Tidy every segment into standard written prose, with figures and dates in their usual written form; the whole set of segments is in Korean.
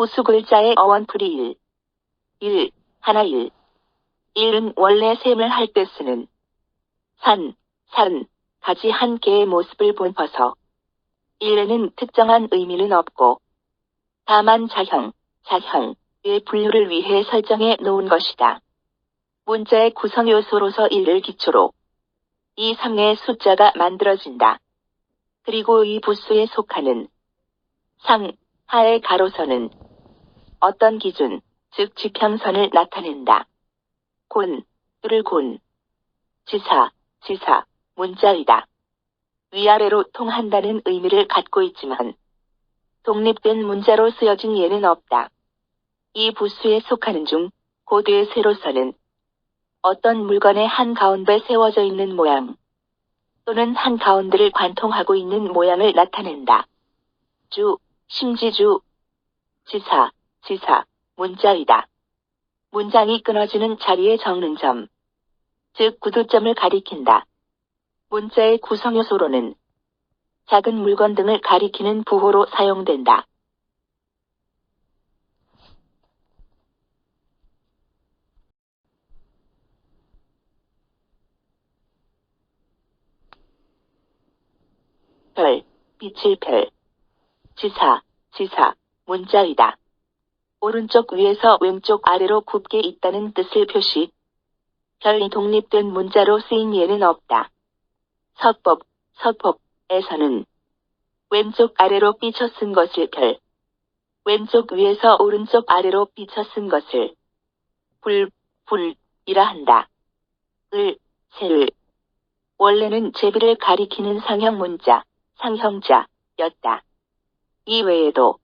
부수 글자의 어원풀이 1. 하나 1. 1은 원래 셈을 할 때 쓰는 산, 가지 한 개의 모습을 본퍼서 1에는 특정한 의미는 없고 다만 자형의 분류를 위해 설정해 놓은 것이다. 문자의 구성 요소로서 1을 기초로 이 상의 숫자가 만들어진다. 그리고 이 부수에 속하는 상, 하의 가로선은 어떤 기준, 즉 지평선을 나타낸다. 를 지사, 문자이다. 위아래로 통한다는 의미를 갖고 있지만 독립된 문자로 쓰여진 예는 없다. 이 부수에 속하는 중 고대의 세로선은 어떤 물건의 한가운데 세워져 있는 모양 또는 한가운데를 관통하고 있는 모양을 나타낸다. 심지주, 지사, 문자이다. 문장이 끊어지는 자리에 적는 점, 즉 구두점을 가리킨다. 문자의 구성요소로는 작은 물건 등을 가리키는 부호로 사용된다. 빛의 별, 지사, 문자이다. 오른쪽 위에서 왼쪽 아래로 굽게 있다는 뜻을 표시. 별이 독립된 문자로 쓰인 예는 없다. 서법에서는 왼쪽 아래로 삐쳐 쓴 것을 별, 왼쪽 위에서 오른쪽 아래로 삐쳐 쓴 것을 불이라 한다. 원래는 제비를 가리키는 상형 문자, 상형자였다. 이 외에도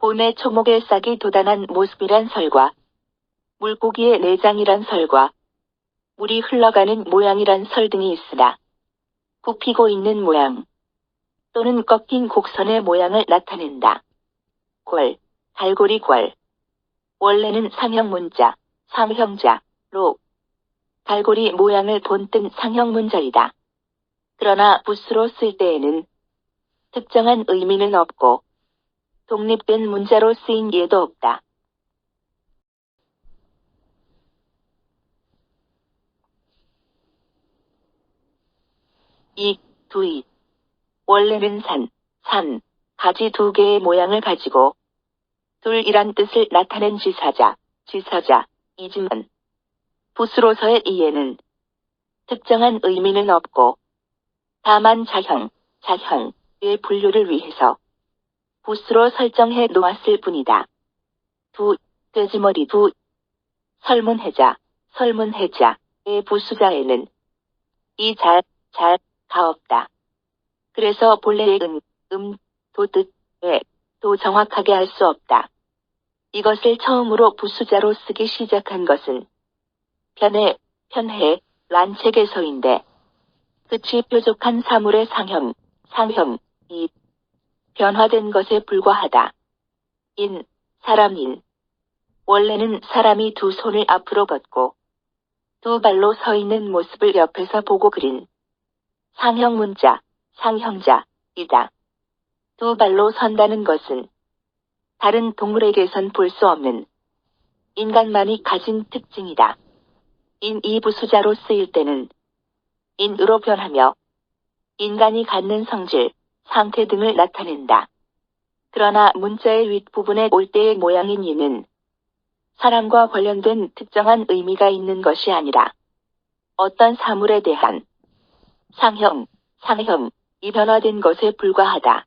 봄의 초목의 싹이 돋아난 모습이란 설과 물고기의 내장이란 설과 물이 흘러가는 모양이란 설 등이 있으나 굽히고 있는 모양 또는 꺾인 곡선의 모양을 나타낸다. 갈고리 원래는 상형 문자, 상형자로 갈고리 모양을 본뜬 상형 문자이다. 그러나 부수로 쓸 때에는 특정한 의미는 없고 독립된 문자로 쓰인 예도 없다. 두잇. 원래는 산, 가지 두 개의 모양을 가지고 둘이란 뜻을 나타낸 지사자이지만 부수로서의 이에는 특정한 의미는 없고 다만 자형의 분류를 위해서 부수로 설정해 놓았을 뿐이다. 돼지머리 설문해자의 부수자에는 이 가 없다. 그래서 본래의 뜻도 정확하게 알 수 없다. 이것을 처음으로 부수자로 쓰기 시작한 것은 편해, 란 책에서인데 끝이 뾰족한 사물의 상형이 변화된 것에 불과하다. 사람인. 원래는 사람이 두 손을 앞으로 걷고 두 발로 서 있는 모습을 옆에서 보고 그린 상형 문자, 상형자이다. 두 발로 선다는 것은 다른 동물에게선 볼 수 없는 인간만이 가진 특징이다. 이 부수자로 쓰일 때는 인으로 변하며 인간이 갖는 성질, 상태 등을 나타낸다. 그러나 문자의 윗부분에 올 때의 모양인 이는 사람과 관련된 특정한 의미가 있는 것이 아니라 어떤 사물에 대한 상형이 변화된 것에 불과하다.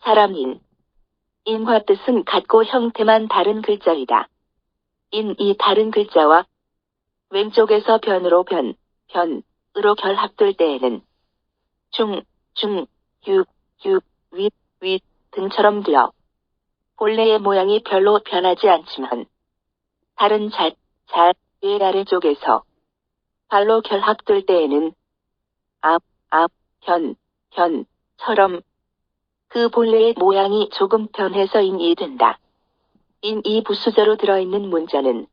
사람인. 인과 뜻은 같고 형태만 다른 글자이다. 이 다른 글자와 왼쪽에서 변으로 으로 결합될 때에는 윗 등처럼 되어 본래의 모양이 별로 변하지 않지만 다른 의 아래쪽에서 발로 결합될 때에는 현처럼 그 본래의 모양이 조금 변해서 인이 된다. 이 부수자로 들어있는 문자는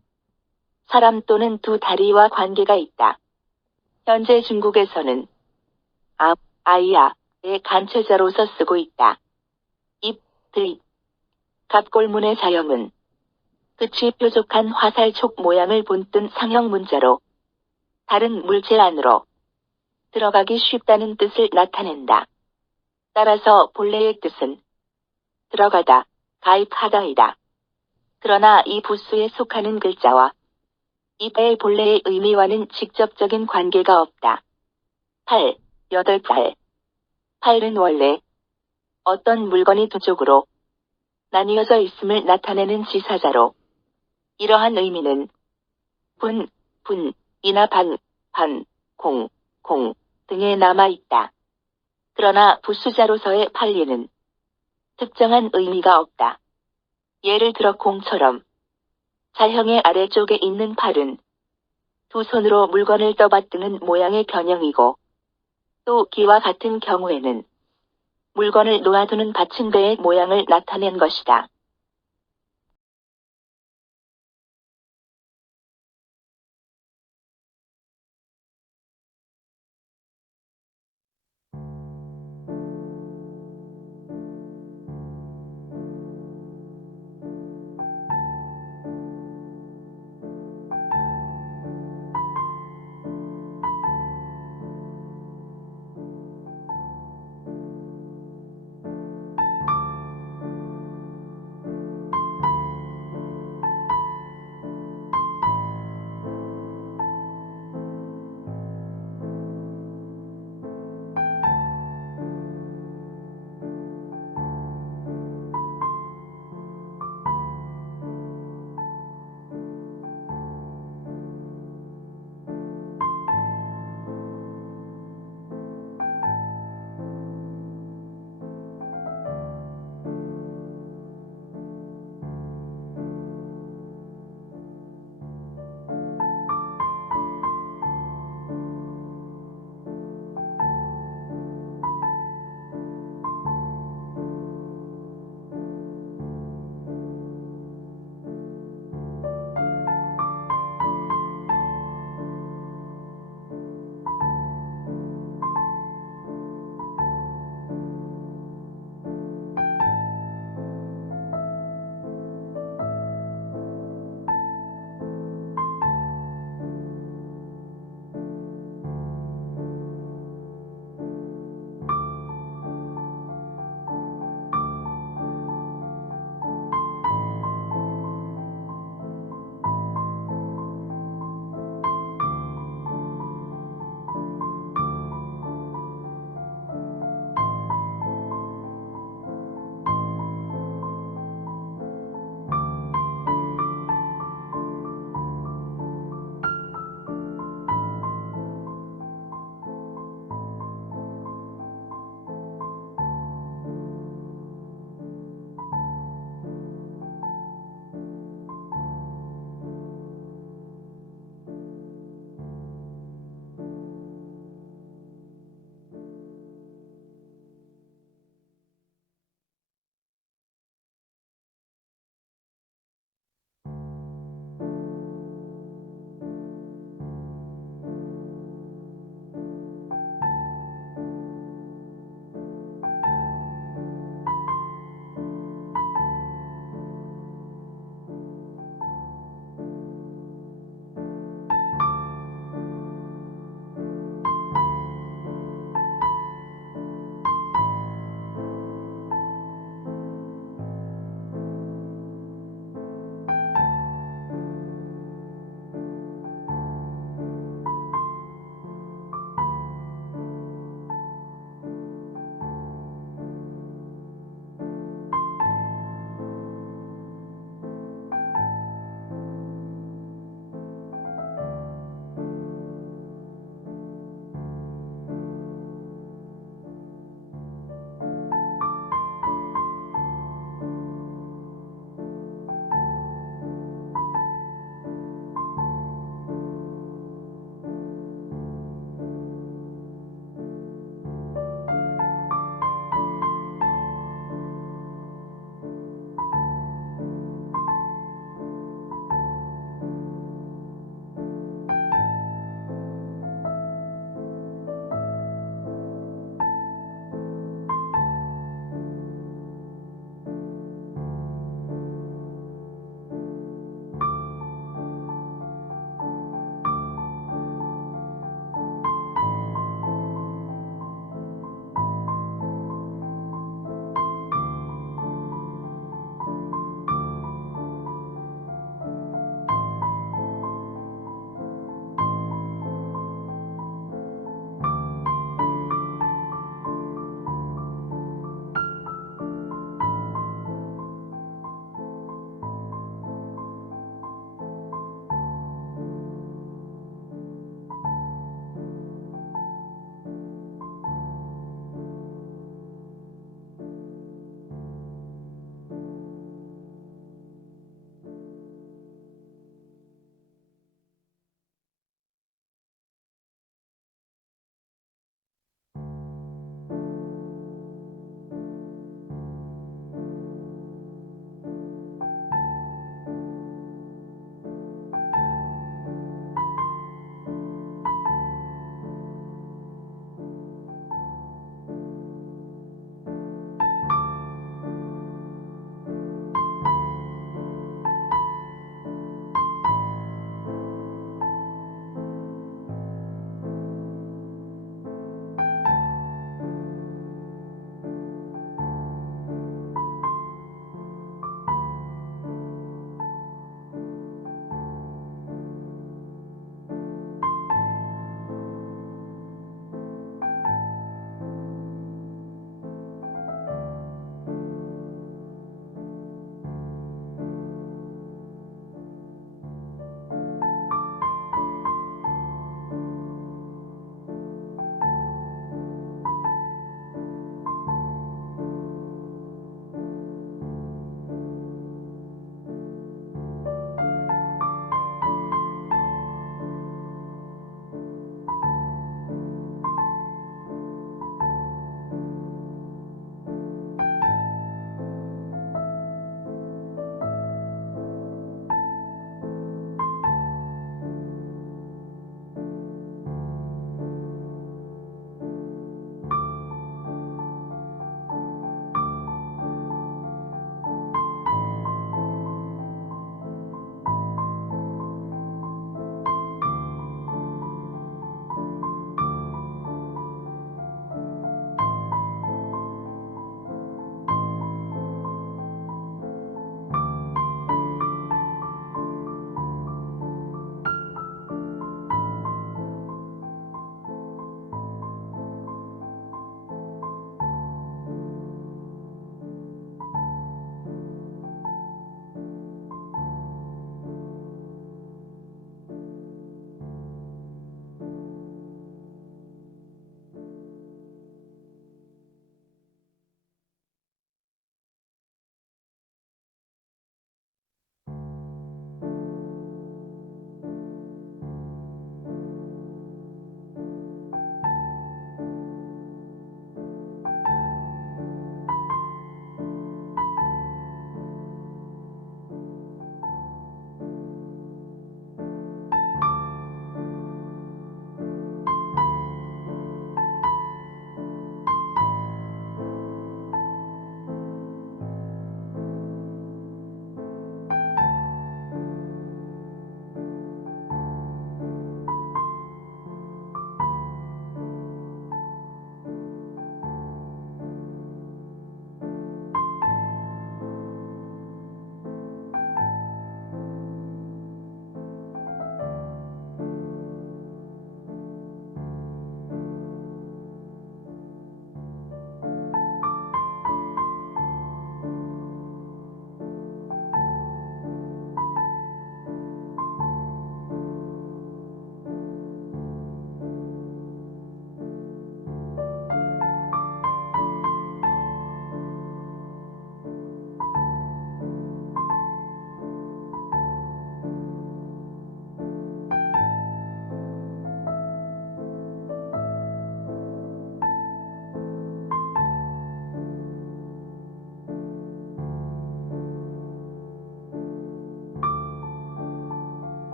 사람 또는 두 다리와 관계가 있다. 현재 중국에서는 아이야의 간체자로서 쓰고 있다. 입, 드입. 갑골문의 자형은 끝이 뾰족한 화살촉 모양을 본뜬 상형 문자로 다른 물체 안으로 들어가기 쉽다는 뜻을 나타낸다. 따라서 본래의 뜻은 들어가다, 가입하다이다. 그러나 이 부수에 속하는 글자와 입의 본래의 의미와는 직접적인 관계가 없다. 8, 8짤. 8은 원래 어떤 물건이 두 쪽으로 나뉘어져 있음을 나타내는 지사자로 이러한 의미는 분이나 반, 공 등에 남아있다. 그러나 부수자로서의 팔리는 특정한 의미가 없다. 예를 들어 공처럼 자형의 아래쪽에 있는 팔은 두 손으로 물건을 떠받드는 모양의 변형이고 또 기와 같은 경우에는 물건을 놓아두는 받침대의 모양을 나타낸 것이다.